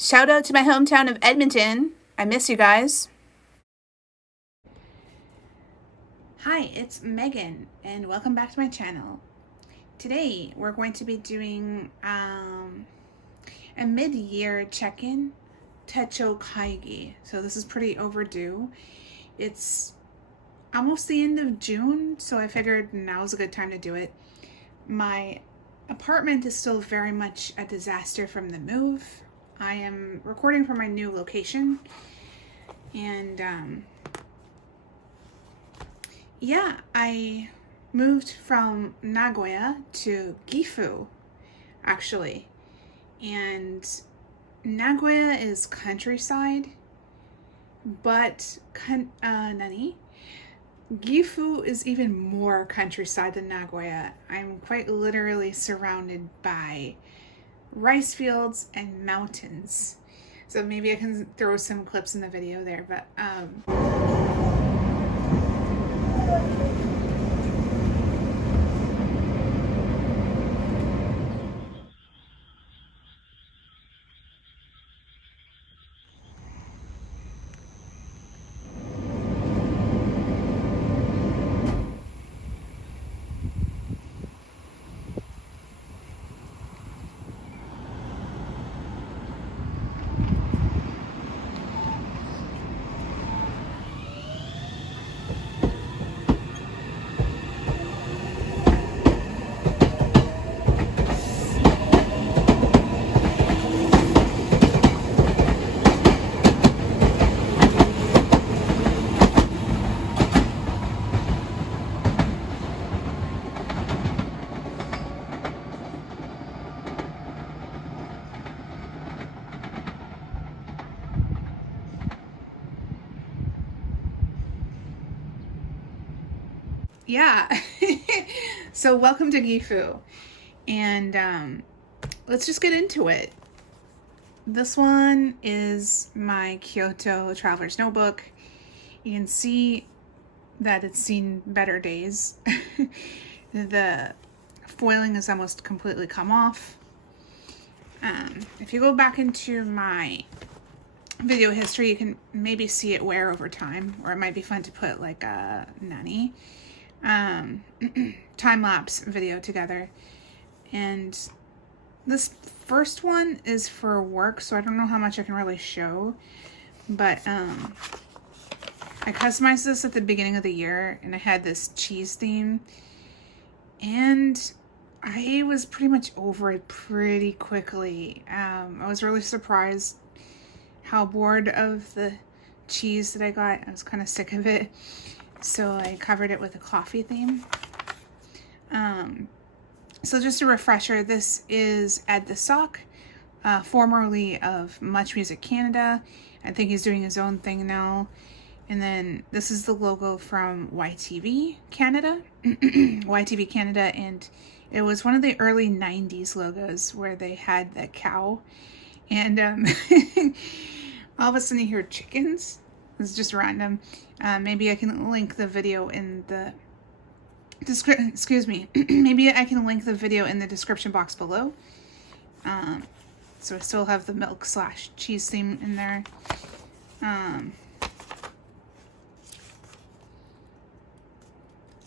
Shout out to my hometown of Edmonton. I miss you guys. Hi, it's Megan, and welcome back to my channel. Today, we're going to be doing a mid-year check-in, Techo Kaigi. So this is pretty overdue. It's almost the end of June, so I figured now's a good time to do it. My apartment is still very much a disaster from the move. I am recording from my new location, and yeah, I moved from Nagoya to Gifu, actually, and Nagoya is countryside, but Gifu is even more countryside than Nagoya. I'm quite literally surrounded by rice fields and mountains. So maybe I can throw some clips in the video there, but yeah. So welcome to Gifu, and let's just get into it. This one is my Kyoto Traveler's Notebook. You can see that it's seen better days. The foiling has almost completely come off. If you go back into my video history, you can maybe see it wear over time, or it might be fun to put like a time-lapse video together. And this first one is for work, so I don't know how much I can really show, but I customized this at the beginning of the year, and I had this cheese theme, and I was pretty much over it pretty quickly. I was really surprised how bored of the cheese that I got. I was kind of sick of it, so I covered it with a coffee theme. So just a refresher, this is Ed the Sock, formerly of Much Music Canada. I think he's doing his own thing now. And then this is the logo from YTV Canada, YTV Canada, and it was one of the early 90s logos where they had the cow, and all of a sudden you hear chickens. It's just random. Maybe I can link the video in the description. Excuse me. Maybe I can link the video in the description box below. So I still have the milk/cheese theme in there.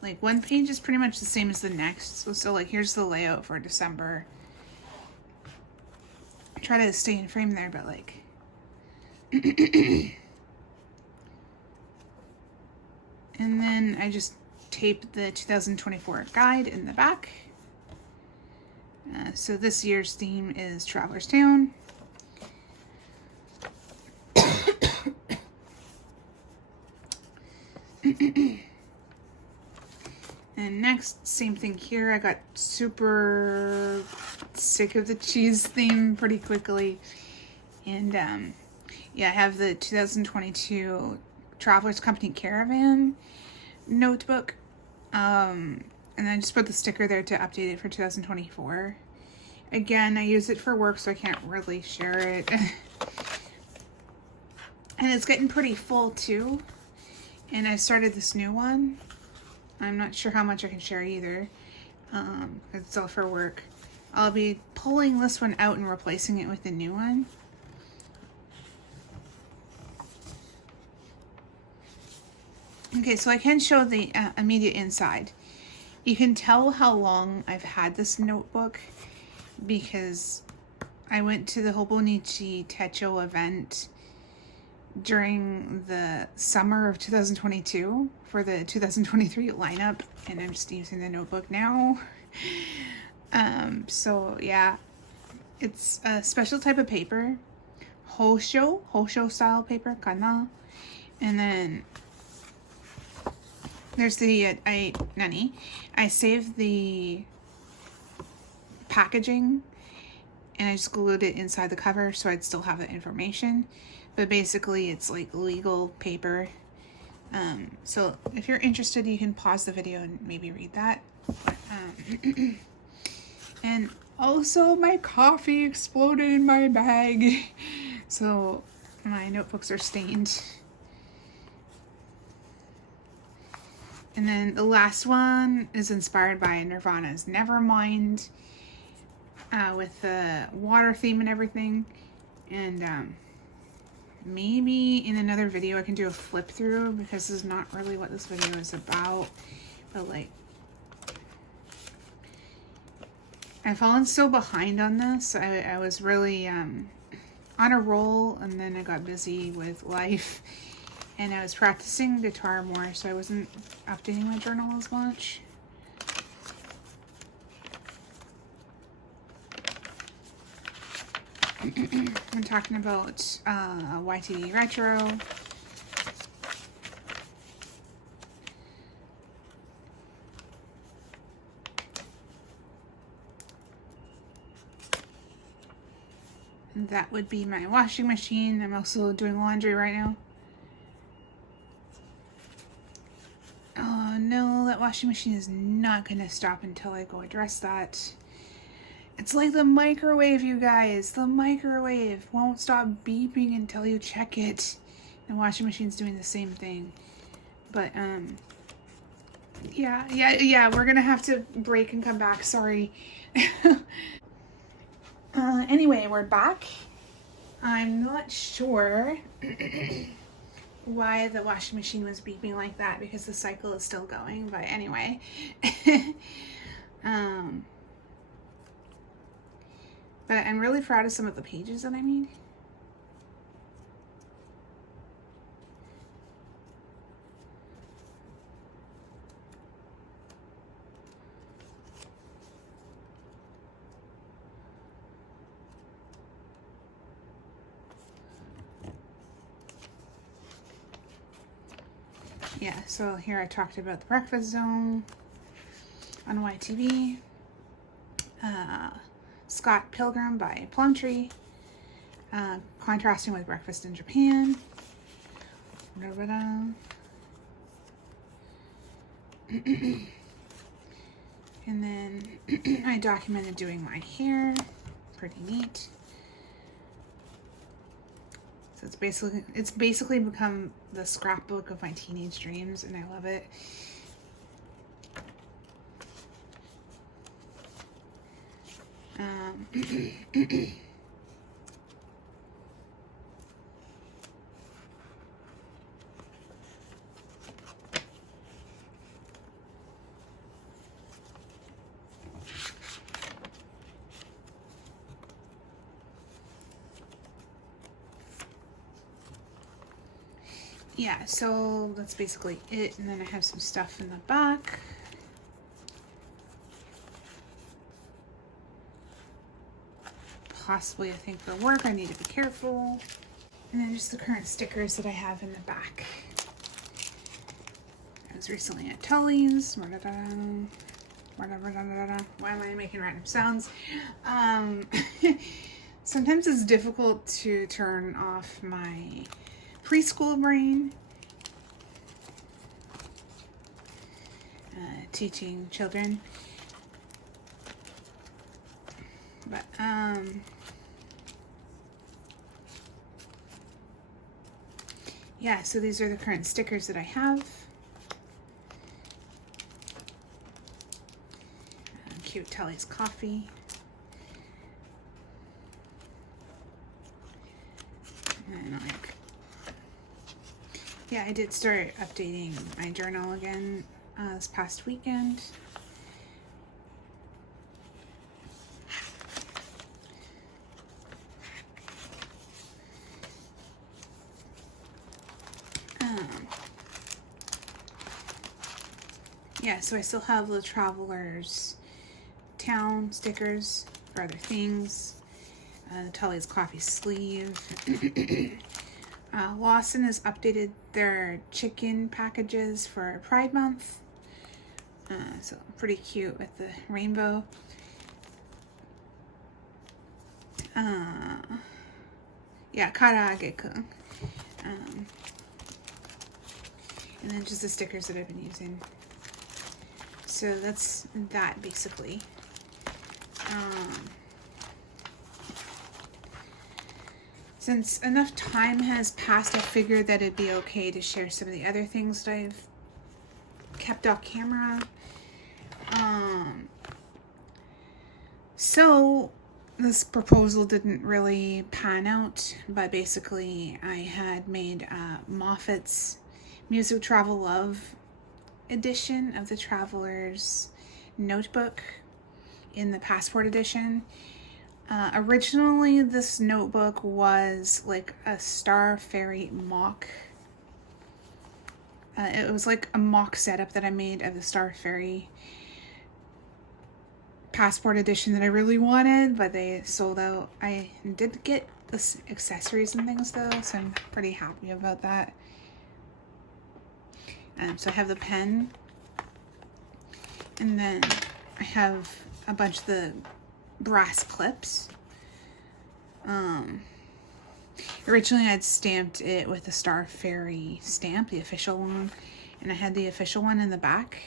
Like one page is pretty much the same as the next. So like here's the layout for December. I try to stay in frame there, but like and then I just taped the 2024 guide in the back. So this year's theme is Traveler's Town. And next, same thing here. I got super sick of the cheese theme pretty quickly. And yeah, I have the 2022 Travelers Company Caravan notebook. And I just put the sticker there to update it for 2024. Again, I use it for work, so I can't really share it. And it's getting pretty full too. And I started this new one. I'm not sure how much I can share either. It's all for work. I'll be pulling this one out and replacing it with a new one. Okay, so I can show the immediate inside. You can tell how long I've had this notebook because I went to the Hobonichi Techo event during the summer of 2022 for the 2023 lineup, and I'm just using the notebook now. So yeah, it's a special type of paper, Hosho style paper, kana. And then there's the I saved the packaging and I just glued it inside the cover so I'd still have the information. But basically it's like legal paper. So if you're interested, you can pause the video and maybe read that. But, and also my coffee exploded in my bag. So my notebooks are stained. And then the last one is inspired by Nirvana's Nevermind, with the water theme and everything. And maybe in another video I can do a flip through because this is not really what this video is about. But like, I've fallen so behind on this. I was really on a roll, and then I got busy with life. And I was practicing guitar more, so I wasn't updating my journal as much. I'm talking about YTD Retro. And that would be my washing machine. I'm also doing laundry right now. Oh no, that washing machine is not gonna stop until I go address that. It's like the microwave, you guys. The microwave won't stop beeping until you check it. The washing machine's doing the same thing. But, yeah, we're gonna have to break and come back. Sorry. Anyway, we're back. I'm not sure why the washing machine was beeping like that because the cycle is still going, but anyway. But I'm really proud of some of the pages that I made. Yeah, so here I talked about the breakfast zone on YTV. Scott Pilgrim by Plumtree, contrasting with Breakfast in Japan. And then I documented doing my hair, pretty neat. So it's basically become the scrapbook of my teenage dreams, and I love it. Yeah, so that's basically it, and then I have some stuff in the back. Possibly, I think, for work, I need to be careful. And then just the current stickers that I have in the back. I was recently at Tully's. Why am I making random sounds? Sometimes it's difficult to turn off my preschool brain. Teaching children. But, yeah, so these are the current stickers that I have. Cute Tully's coffee. And like Yeah, I did start updating my journal again this past weekend. Yeah, so I still have the Traveler's Town stickers for other things. The Tully's Coffee sleeve. Lawson has updated their chicken packages for Pride Month. So pretty cute with the rainbow. Yeah, Karage-kun. And then just the stickers that I've been using. So that's that basically. Since enough time has passed, I figured that it'd be okay to share some of the other things that I've kept off camera. So this proposal didn't really pan out, but basically I had made Moffatts Music Travel Love edition of the Traveler's Notebook in the Passport edition. Originally, this notebook was like a Star Fairy mock. It was like a mock setup that I made of the Star Fairy Passport edition that I really wanted, but they sold out. I did get the accessories and things though, so I'm pretty happy about that. So I have the pen, and then I have a bunch of the brass clips. Originally I'd stamped it with the Star Fairy stamp, the official one, and I had the official one in the back.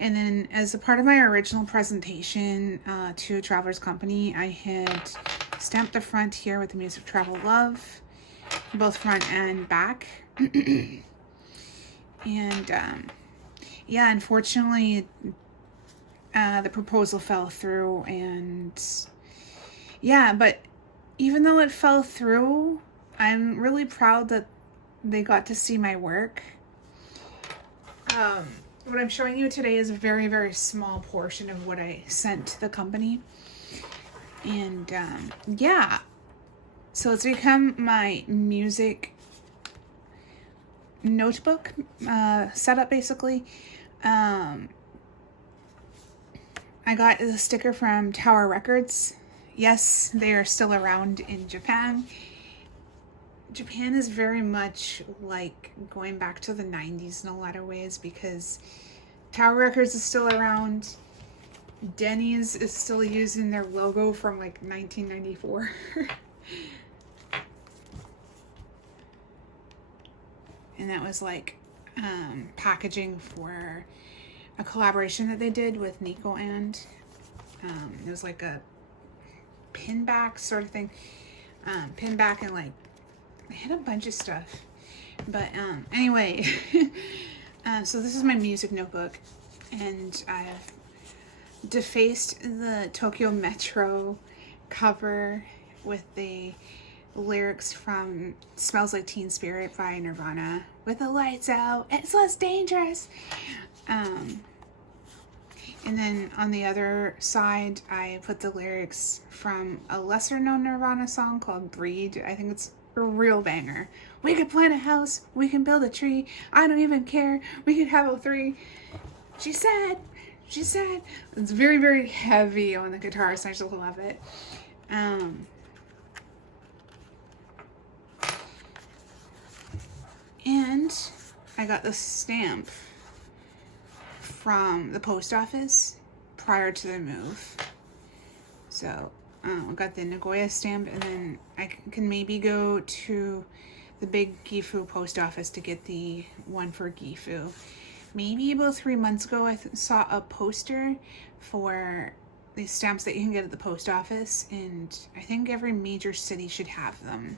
And then as a part of my original presentation to a traveler's company, I had stamped the front here with the Music Travel Love, both front and back. And yeah, unfortunately the proposal fell through, and yeah, but even though it fell through, I'm really proud that they got to see my work. What I'm showing you today is a very, very small portion of what I sent to the company. And yeah, so it's become my music notebook setup basically. I got the sticker from Tower Records. Yes, they are still around in Japan. Japan is very much like going back to the 90s in a lot of ways, because Tower Records is still around. Denny's is still using their logo from like 1994. And that was like packaging for a collaboration that they did with Nico, and it was like a pin back sort of thing. Pin back, and like they had a bunch of stuff. But anyway, so this is my music notebook, and I've defaced the Tokyo Metro cover with the lyrics from Smells Like Teen Spirit by Nirvana. With the lights out, it's less dangerous. And then on the other side, I put the lyrics from a lesser known Nirvana song called Breed. I think it's a real banger. We could plant a house, we can build a tree, I don't even care, we could have a three. She said. It's very, very heavy on the guitar, so I just love it. And I got the stamp from the post office prior to the move. So I got the Nagoya stamp, and then I can maybe go to the big Gifu post office to get the one for Gifu. Maybe about 3 months ago, I saw a poster for these stamps that you can get at the post office, and I think every major city should have them.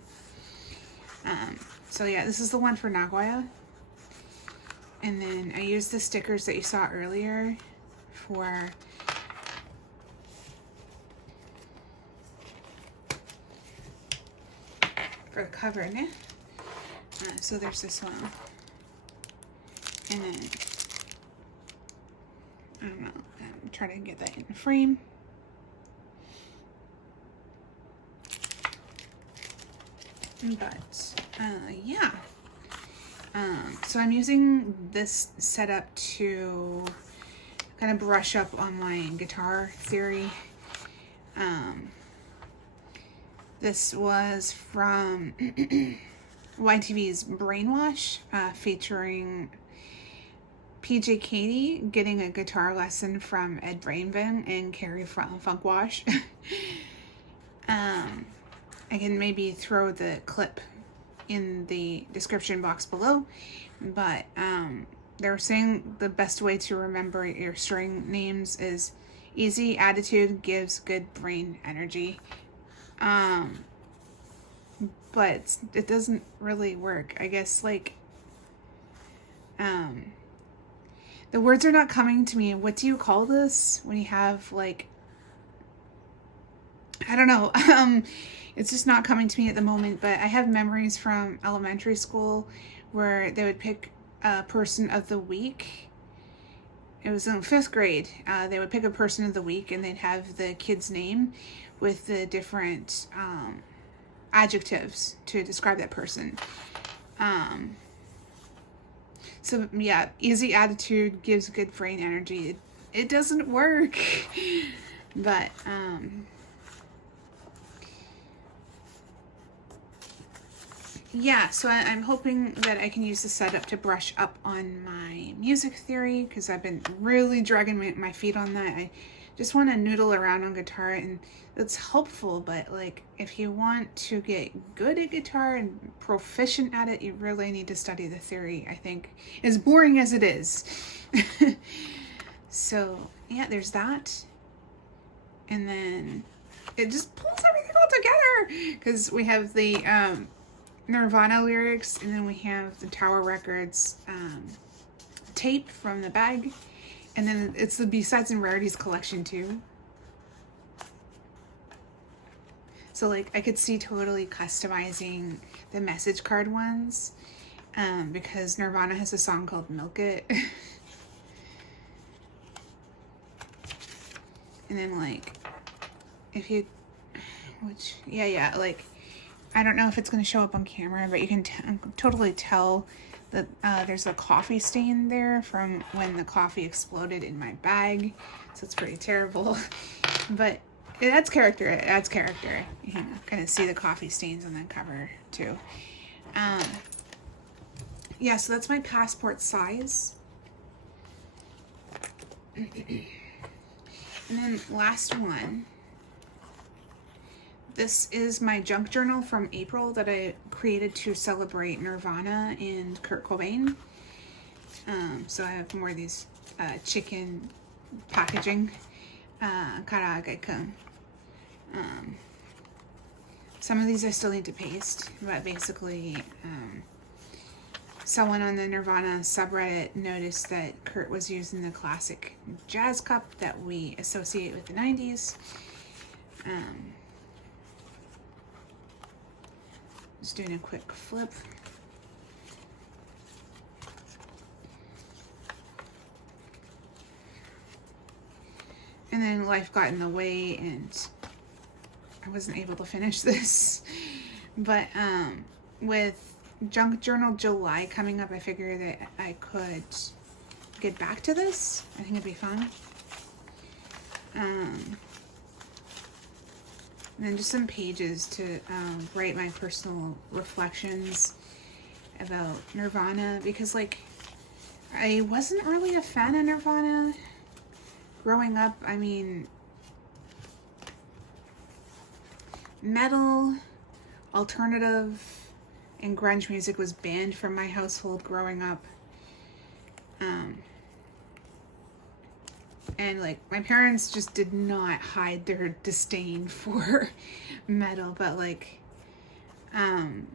So yeah, this is the one for Nagoya. And then I used the stickers that you saw earlier for the cover, né? So there's this one. And then, I don't know, try to get that in the frame. But, yeah. So I'm using this setup to kind of brush up on my guitar theory. This was from YTV's Brainwash, featuring PJ Katie getting a guitar lesson from Ed Brainvin and Carrie from Funkwash. I can maybe throw the clip in the description box below, but they were saying the best way to remember your string names is easy attitude gives good brain energy. But it doesn't really work. I guess, like, the words are not coming to me. What do you call this when you have, like, I don't know. It's just not coming to me at the moment, but I have memories from elementary school where they would pick a person of the week. It was in 5th grade. They would pick a person of the week and they'd have the kid's name with the different adjectives to describe that person. So yeah, easy attitude gives good brain energy. It doesn't work. But yeah, so I'm hoping that I can use the setup to brush up on my music theory, because I've been really dragging my feet on that. I just want to noodle around on guitar, and it's helpful, but like, if you want to get good at guitar and proficient at it, you really need to study the theory, I think, as boring as it is. So yeah, there's that. And then it just pulls everything all together, because we have the Nirvana lyrics, and then we have the Tower Records tape from the bag, and then it's the B-Sides and Rarities collection too. So like, I could see totally customizing the message card ones, because Nirvana has a song called Milk It. And then like, if you, like, I don't know if it's going to show up on camera, but you can totally tell that there's a coffee stain there from when the coffee exploded in my bag. So it's pretty terrible. But it adds character. It adds character. You can kind of see the coffee stains on the cover too. Yeah, so that's my passport size. And then last one. This is my junk journal from April that I created to celebrate Nirvana and Kurt Cobain. So I have more of these chicken packaging. Karaage-kun. Some of these I still need to paste, but basically someone on the Nirvana subreddit noticed that Kurt was using the classic jazz cup that we associate with the 90s. Just doing a quick flip. And then life got in the way and I wasn't able to finish this. But with Junk Journal July coming up, I figured that I could get back to this. I think it'd be fun. And then just some pages to write my personal reflections about Nirvana, because like, I wasn't really a fan of Nirvana growing up. I mean, metal, alternative, and grunge music was banned from my household growing up. And like, my parents just did not hide their disdain for metal, but like, and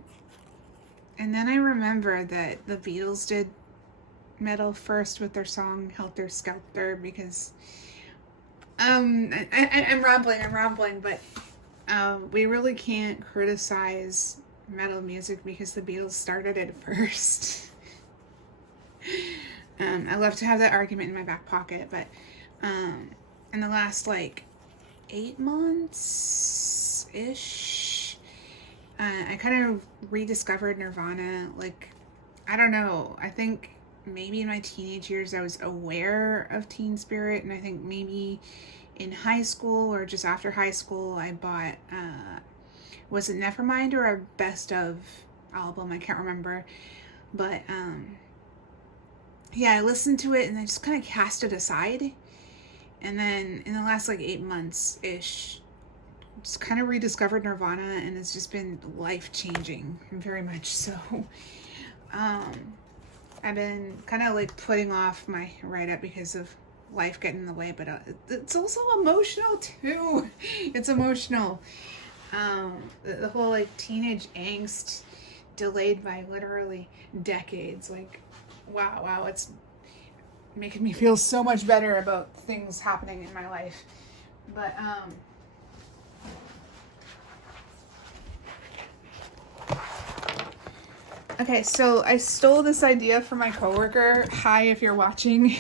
then I remember that the Beatles did metal first with their song Helter Skelter, because I'm rambling, but we really can't criticize metal music because the Beatles started it first. I love to have that argument in my back pocket, but in the last 8 months ish, I kind of rediscovered Nirvana. I don't know. I think maybe in my teenage years I was aware of Teen Spirit, and I think maybe in high school or just after high school I bought was it Nevermind or a best of album? I can't remember, but yeah, I listened to it and I just kind of cast it aside. And then in the last 8 months ish, just kind of rediscovered Nirvana, and it's just been life changing, very much so. I've been kind of putting off my write up because of life getting in the way, but it's also emotional too. It's emotional. The whole teenage angst delayed by literally decades. Wow, it's making me feel so much better about things happening in my life. But okay, so I stole this idea from my coworker. Hi, if you're watching.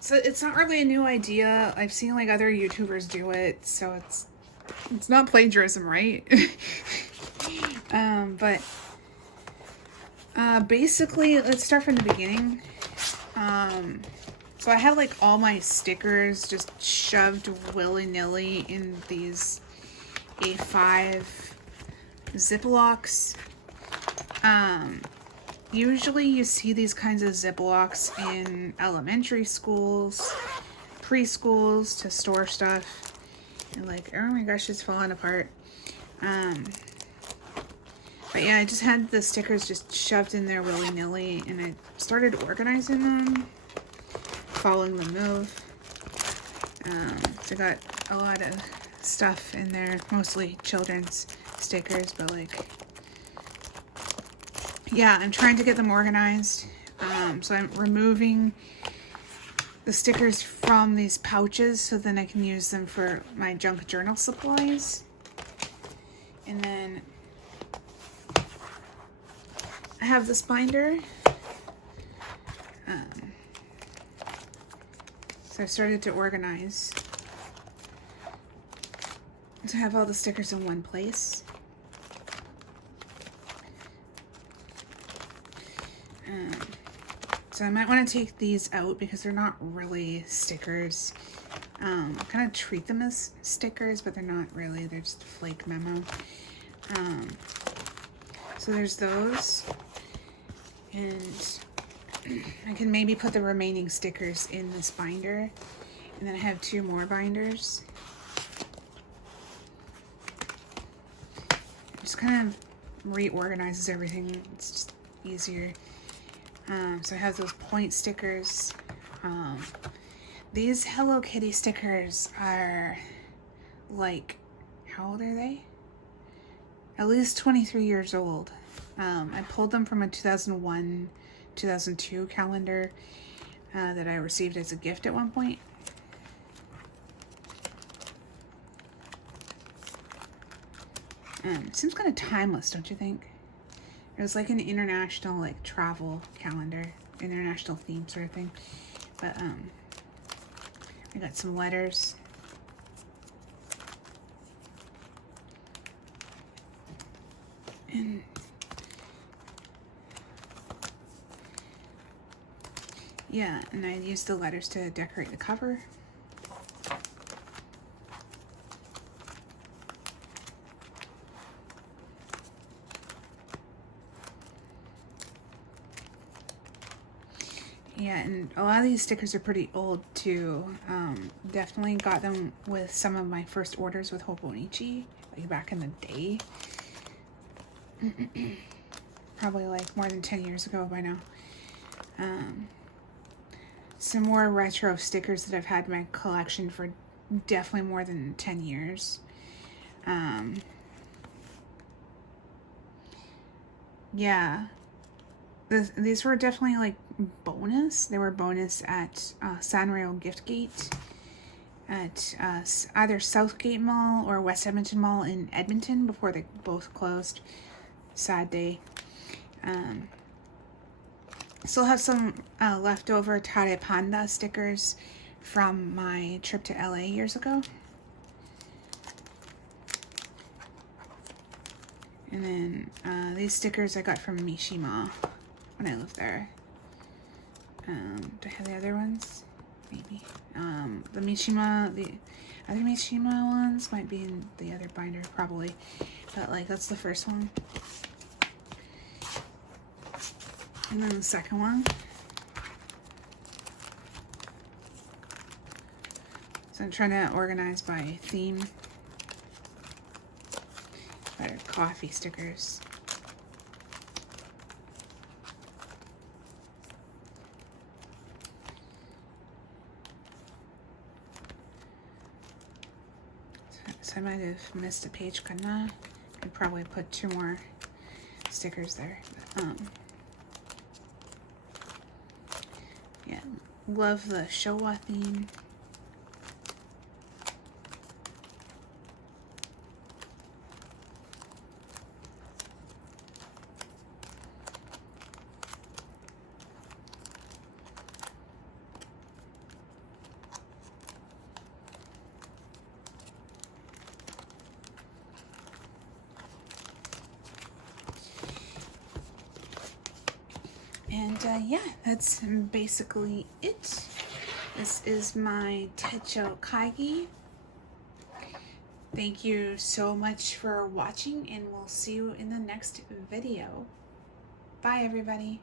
So it's not really a new idea. I've seen other YouTubers do it, so it's not plagiarism, right? But basically, let's start from the beginning. So I have all my stickers just shoved willy-nilly in these A5 Ziplocs. Usually you see these kinds of Ziplocs in elementary schools, preschools to store stuff. And oh my gosh, it's falling apart. But yeah, I just had the stickers just shoved in there willy-nilly, and I started organizing them, following the move. So I got a lot of stuff in there, mostly children's stickers, but yeah, I'm trying to get them organized. So I'm removing the stickers from these pouches so then I can use them for my junk journal supplies. And then I have this binder. So I started to organize to have all the stickers in one place. So I might want to take these out because they're not really stickers. I kind of treat them as stickers, but they're not really. They're just a flake memo. So there's those. And I can maybe put the remaining stickers in this binder. And then I have 2 more binders. It just kind of reorganizes everything. It's just easier. So I have those point stickers. These Hello Kitty stickers are how old are they? At least 23 years old. I pulled them from a 2001-2002 calendar that I received as a gift at one point. Seems kind of timeless, don't you think? It was an international travel calendar, international theme sort of thing. But I got some letters. And yeah, and I used the letters to decorate the cover. Yeah, and a lot of these stickers are pretty old too. Definitely got them with some of my first orders with Hobonichi, back in the day. Probably more than 10 years ago by now. Some more retro stickers that I've had in my collection for definitely more than 10 years. Yeah. These were definitely bonus. They were bonus at Sanrio Giftgate. at either Southgate Mall or West Edmonton Mall in Edmonton before they both closed. Sad day. Still have some leftover Tare Panda stickers from my trip to LA years ago. And then these stickers I got from Mishima when I lived there. Do I have the other ones? Maybe. The other Mishima ones might be in the other binder, probably. But like, that's the first one. And then the second one. So I'm trying to organize by theme. Better coffee stickers. So I might have missed a page, couldn't I? I'd probably put 2 more stickers there. Yeah, love the Showa theme. And yeah, that's basically it. This is my Techo Kaigi. Thank you so much for watching, and we'll see you in the next video. Bye, everybody.